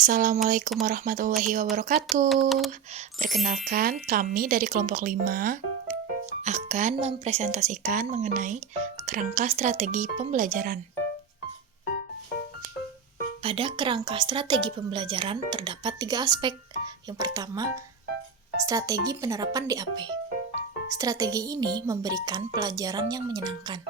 Assalamualaikum warahmatullahi wabarakatuh. Perkenalkan, kami dari kelompok 5 akan mempresentasikan mengenai kerangka strategi pembelajaran. Pada kerangka strategi pembelajaran terdapat 3 aspek. Yang pertama, strategi penerapan DAP. Strategi ini memberikan pelajaran yang menyenangkan,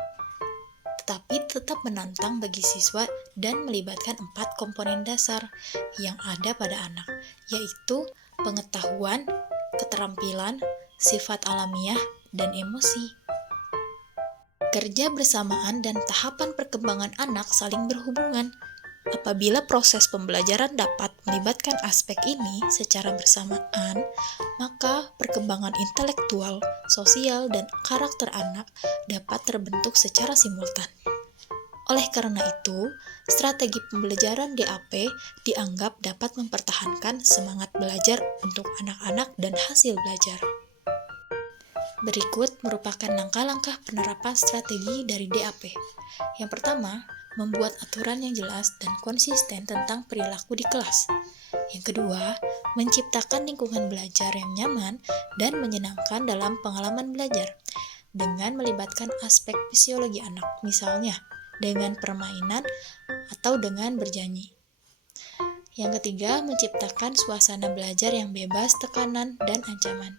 tetapi tetap menantang bagi siswa dan melibatkan 4 komponen dasar yang ada pada anak, yaitu pengetahuan, keterampilan, sifat alamiah, dan emosi. Kerja bersamaan dan tahapan perkembangan anak saling berhubungan. Apabila proses pembelajaran dapat melibatkan aspek ini secara bersamaan, maka perkembangan intelektual, sosial, dan karakter anak dapat terbentuk secara simultan. Oleh karena itu, strategi pembelajaran DAP dianggap dapat mempertahankan semangat belajar untuk anak-anak dan hasil belajar. Berikut merupakan langkah-langkah penerapan strategi dari DAP. Yang pertama, membuat aturan yang jelas dan konsisten tentang perilaku di kelas. Yang kedua, menciptakan lingkungan belajar yang nyaman dan menyenangkan dalam pengalaman belajar dengan melibatkan aspek fisiologi anak, misalnya dengan permainan atau dengan bernyanyi. Yang ketiga, menciptakan suasana belajar yang bebas tekanan dan ancaman,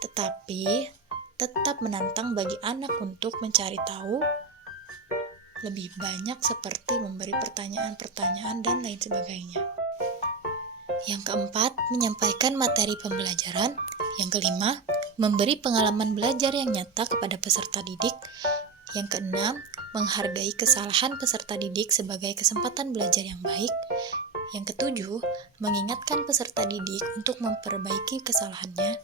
tetapi tetap menantang bagi anak untuk mencari tahu lebih banyak seperti memberi pertanyaan-pertanyaan dan lain sebagainya. Yang keempat, menyampaikan materi pembelajaran. Yang kelima, memberi pengalaman belajar yang nyata kepada peserta didik. Yang keenam, menghargai kesalahan peserta didik sebagai kesempatan belajar yang baik. Yang ketujuh, mengingatkan peserta didik untuk memperbaiki kesalahannya.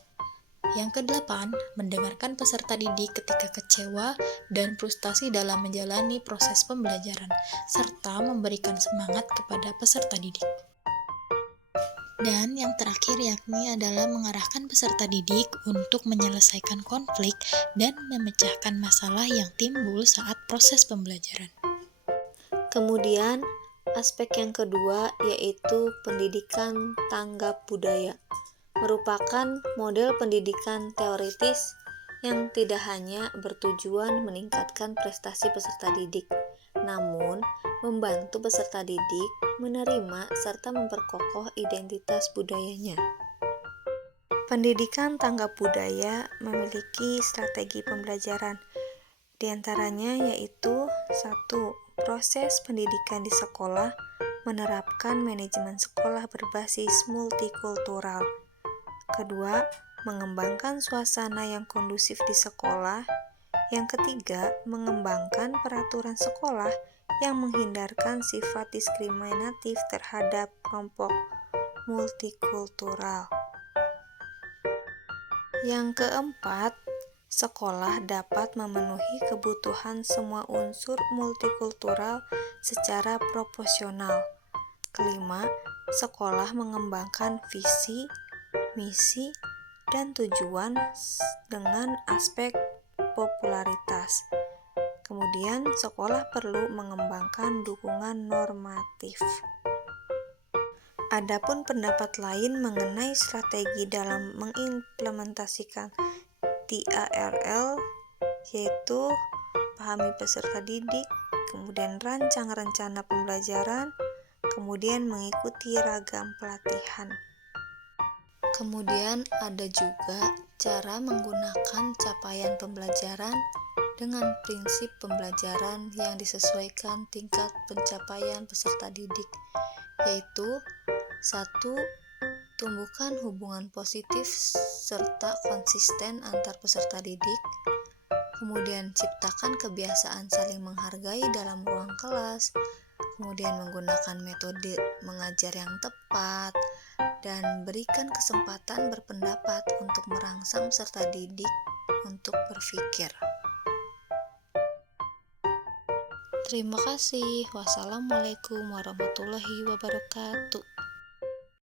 Yang kedelapan, mendengarkan peserta didik ketika kecewa dan frustasi dalam menjalani proses pembelajaran, serta memberikan semangat kepada peserta didik. Dan yang terakhir yakni adalah mengarahkan peserta didik untuk menyelesaikan konflik dan memecahkan masalah yang timbul saat proses pembelajaran. Kemudian, aspek yang kedua yaitu pendidikan tanggap budaya. Merupakan model pendidikan teoritis yang tidak hanya bertujuan meningkatkan prestasi peserta didik, namun membantu peserta didik menerima serta memperkokoh identitas budayanya. Pendidikan tanggap budaya memiliki strategi pembelajaran. Di antaranya yaitu 1. Proses pendidikan di sekolah menerapkan manajemen sekolah berbasis multikultural. Kedua, mengembangkan suasana yang kondusif di sekolah. Yang ketiga, mengembangkan peraturan sekolah yang menghindarkan sifat diskriminatif terhadap kelompok multikultural. Yang keempat, sekolah dapat memenuhi kebutuhan semua unsur multikultural secara proporsional. Kelima, sekolah mengembangkan visi, misi, dan tujuan dengan aspek popularitas. Kemudian, sekolah perlu mengembangkan dukungan normatif. Adapun pendapat lain mengenai strategi dalam mengimplementasikan TARL, yaitu pahami peserta didik, kemudian rancang rencana pembelajaran, kemudian mengikuti ragam pelatihan. Kemudian ada juga cara menggunakan capaian pembelajaran dengan prinsip pembelajaran yang disesuaikan tingkat pencapaian peserta didik, yaitu 1. Tumbuhkan hubungan positif serta konsisten antar peserta didik. Kemudian ciptakan kebiasaan saling menghargai dalam ruang kelas. Kemudian menggunakan metode mengajar yang tepat, dan berikan kesempatan berpendapat untuk merangsang peserta didik untuk berpikir. Terima kasih. Wassalamualaikum warahmatullahi wabarakatuh.